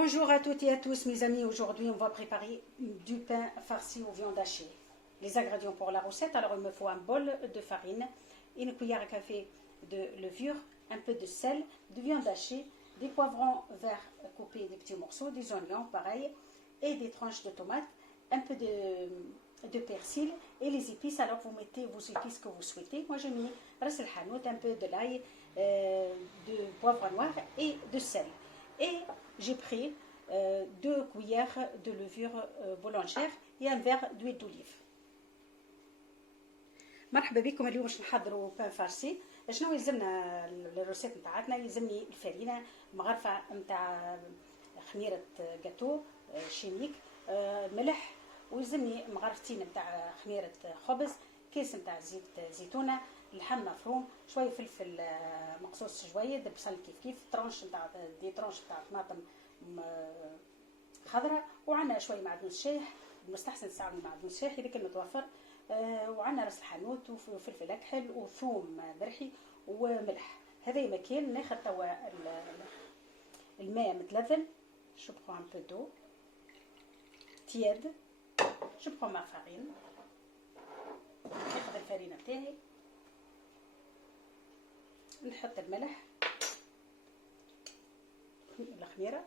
Bonjour à toutes et à tous mes amis, aujourd'hui on va préparer du pain farci aux viandes hachées. Les ingrédients pour la recette, alors il me faut un bol de farine, une cuillère à café de levure, un peu de sel, de viande hachée, des poivrons verts coupés des petits morceaux, des oignons pareil, et des tranches de tomates, un peu de persil et les épices. Alors vous mettez vos épices que vous souhaitez. Moi j'ai mis ras el hanout, un peu de l'ail, de poivre noir et de sel. Et j'ai pris 2 cuillères de levure boulangère et un verre d'huile d'olive. مرحبا بكم. اليوم باش نحضروا بان فارسي. شنو يلزمنا الروسيت نتاعتنا؟ يلزمني الفرينه مغرفه نتاع خميره جاتو شيميك، ملح، ويلزمني مغرفتين نتاع خميره خبز، كيس نتاع زيت زيتونه، لحم مفروم، شويه فلفل مقصوص جويد، بصل كيف ترونش نتاع دي ترونش نتاع طماطم خضراء، وعندنا شويه معدنوس الشايح، المستحسن تستعملوا معدنوس الشايح اذا كان متوفر، وعندنا راس الحانوت وفلفل اكحل وثوم ذرحي وملح. هذا مكان. ناخذ توا الماء متلذل، جو برون ان بو دو تياد، جو برون ما فارين، ناخذ الفرينه نتاعي، نحط الملح، الخميره،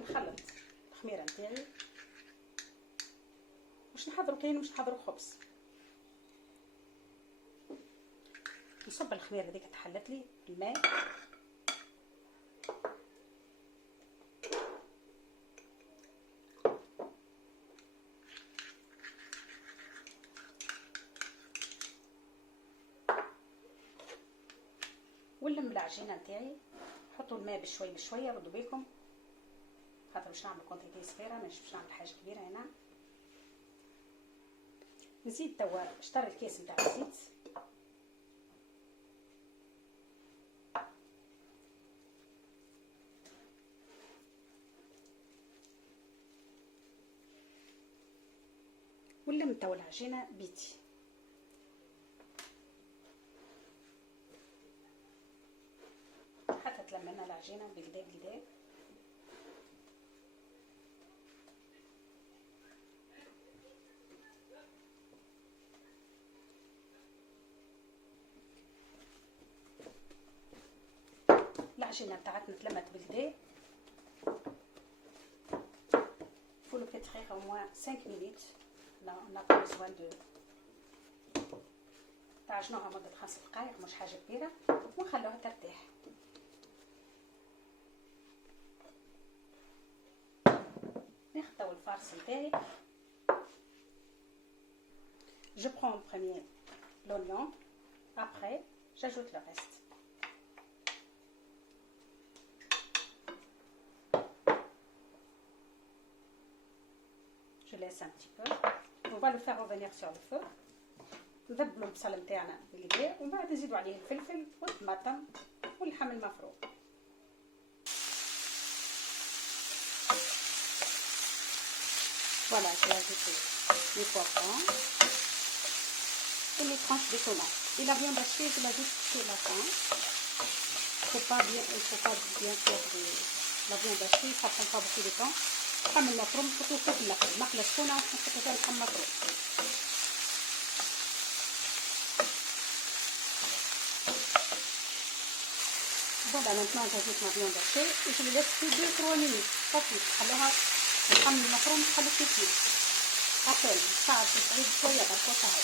نخلط الخميره نتاعي. باش نحضروا كاين باش نحضروا خبز. نصب الخميره هذيك تحلت لي الماء، ونلم العجينه نتاعي. حطوا الماء بشوي بشويه، ردوا بالكم خاطر باش نعمل كونتيتي صغيره، مش باش نعمل حاجه كبيره هنا. نزيد توا شطر الكيس نتاع الزيت، ونلم توا العجينه بيتي. حتى تلم لنا العجينه بالكدا بالكدا. العجينه بتاعتنا تلمت بالكدا. faut le pétrir au moins 5 minutes. Là on n'a pas besoin de تعجنوها مده 5 دقائق، مش حاجه كبيره، ونخلوها ترتاح. ناخذ توا الفارس نتاعي. Je prends en premier l'oignon, après j'ajoute le reste. Je laisse un petit peu. On va le faire revenir sur le feu. نذبلوا البصل نتاعنا بالكدا، ومن بعد نزيدوا عليه الفلفل والطماطم واللحم المفروم. Voilà, j'ai ajouté les poivrons et les tranches de tomates. Et la viande hachée, je l'ajoute sur la fin. Il faut pas bien faire de la viande hachée, ça prend pas beaucoup de temps. اللحم المفروم نحطوه فوق اللحم، ماكله سخونه ونحطو فيها اللحم المفروم. Voilà, maintenant j'ajoute ma viande hachée et je le laisse que 2-3 minutes. Pas plus. خلوها اللحم المفروم تخلو كتير. أقل ساعة تسعيد شوية بركو ساعة.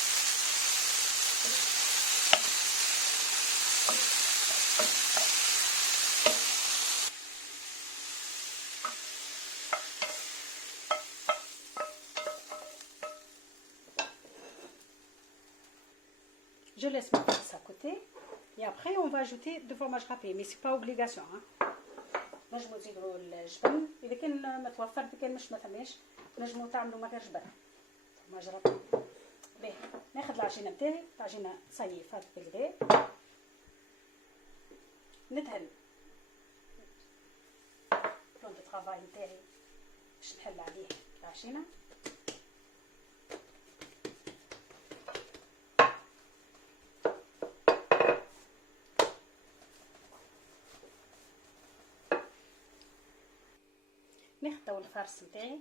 Je laisse mon farce à côté et après on va ajouter du fromage râpé, mais c'est pas obligation. نجموا تزيدوا الجبن اذا كان متوفر، اذا كان مش مثماش نجموا تعملوا من غير جبن فرماج رâpé. باهي، ناخذ العجينه نتاعي، العجينه صايي فات بالكدا، ندهن بلون دو طرافاي نتاعي باش نحل عليه العجينه. ناخذ الفارس نتاعي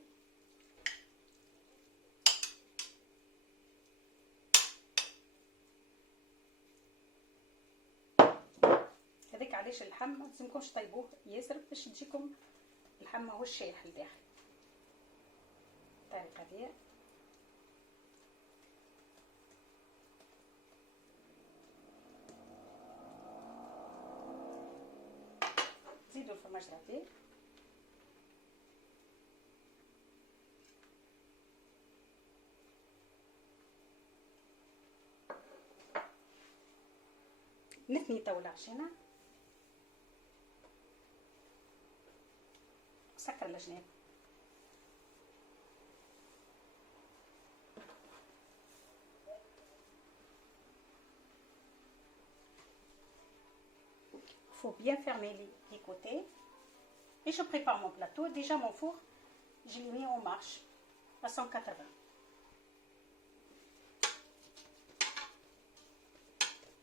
هذاك. علاش اللحم ما لازمكمش طيبوه ياسر باش تجيكم اللحم ماهوش شايح لداخل. الطريقه دي زيدوا الفرماج راتيه نثني تو العجينه، سكر الجناب. Faut bien fermer les côtés. Et je prépare mon plateau. Déjà mon four, je l'ai mis en marche à 180.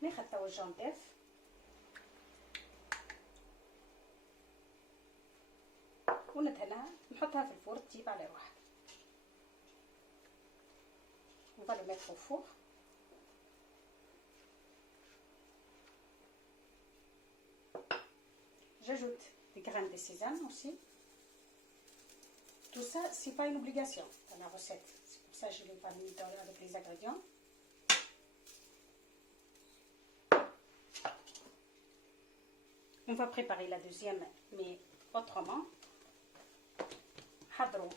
ناخذ تو الجنديف وندهنها نحطها في الفور تطيب على روحها. On va le mettre au four. J'ajoute des graines de sésame aussi. Tout ça, c'est pas une obligation dans la recette. C'est pour ça que je ne l'ai pas mis avec les ingrédients. On va préparer la deuxième, mais autrement. حضروا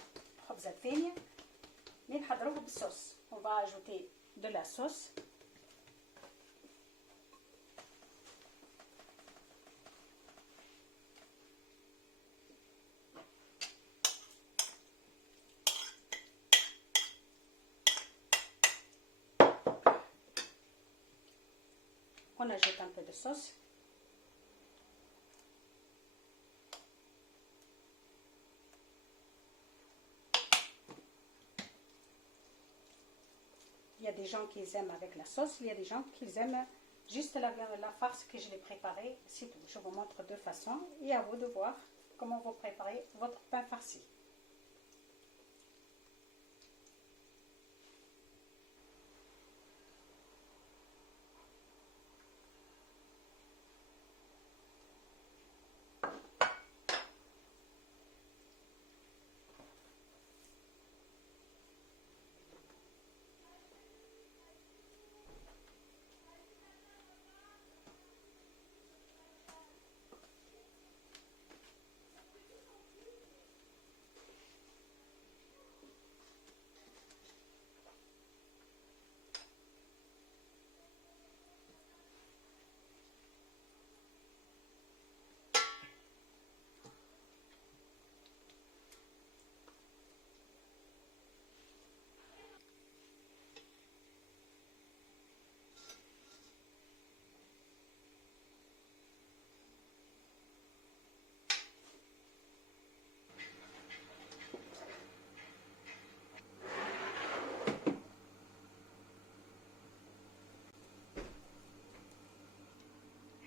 خبزة ثانية mais نحضروه بالصوص. On va ajouter de la sauce. On ajoute un peu de sauce. Il y a des gens qui aiment avec la sauce, il y a des gens qui aiment juste la farce que je l'ai préparée, c'est tout. Je vous montre deux façons et à vous de voir comment vous préparez votre pain farci.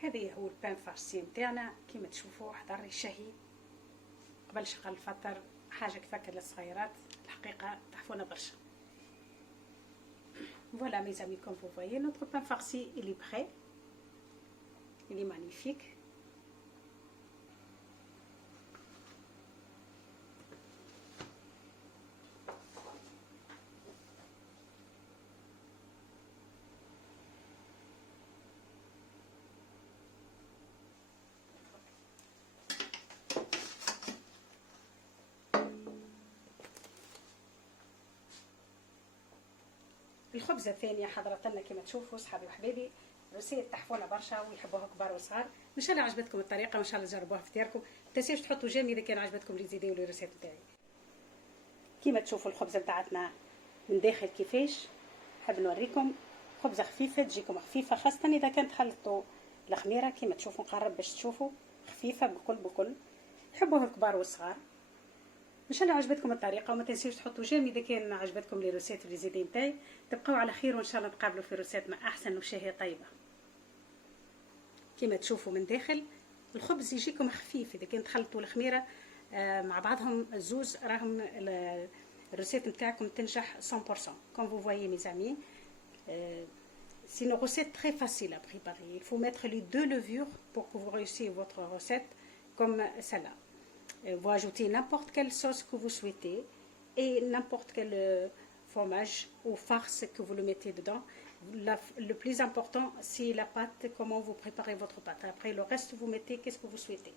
هذا هو البان فارسي نتاعنا كيما تشوفوا حضر شهي قبل شغل الفطر، حاجه كيفك للصغيرات الحقيقه تحفونا برشا. Voilà mes amis, comme vous voyez, notre pain farci il est prêt, il est magnifique. الخبزه الثانيه حضرت لنا كما تشوفوا صحابي وحبايبي، روسية تحفونا برشا ويحبوها كبار وصغار. ان شاء الله عجبتكم الطريقه وان شاء الله تجربوها في دياركم. ما تنساوش تحطوا جيم اذا كان عجبتكم لي زيديو لي روسيت تاعي. كيما تشوفوا الخبزه بتاعتنا من داخل كيفاش، نحب نوريكم خبزه خفيفه تجيكم خفيفه، خاصه اذا كانت خلطوا الخميره كيما تشوفوا. نقرب باش تشوفوا خفيفه بكل يحبوها الكبار والصغار. ان شاء الله عجبتكم الطريقه وما تنسيوش تحطوا جيم اذا كان عجبتكم لي روسيت ولي زيدين تاعي. تبقاو على خير وان شاء الله نتقابلوا في روسيت مع احسن وشهيه طيبه. كيما تشوفوا من داخل الخبز يجيكم خفيف اذا كان تخلطوا الخميره مع بعضهم زوز راهم الريسيت نتاعكم تنجح 100%. Comme vous voyez mes amis, c'est une recette très facile à préparer. Il faut mettre les 2 levures pour que vous réussissiez votre recette comme celle-là. Vous ajoutez n'importe quelle sauce que vous souhaitez et n'importe quel fromage ou farce que vous le mettez dedans. Le plus important, c'est la pâte, comment vous préparez votre pâte. Après, le reste, vous mettez qu'est-ce que vous souhaitez.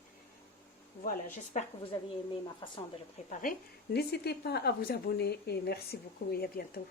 Voilà, j'espère que vous avez aimé ma façon de le préparer. N'hésitez pas à vous abonner et merci beaucoup et à bientôt.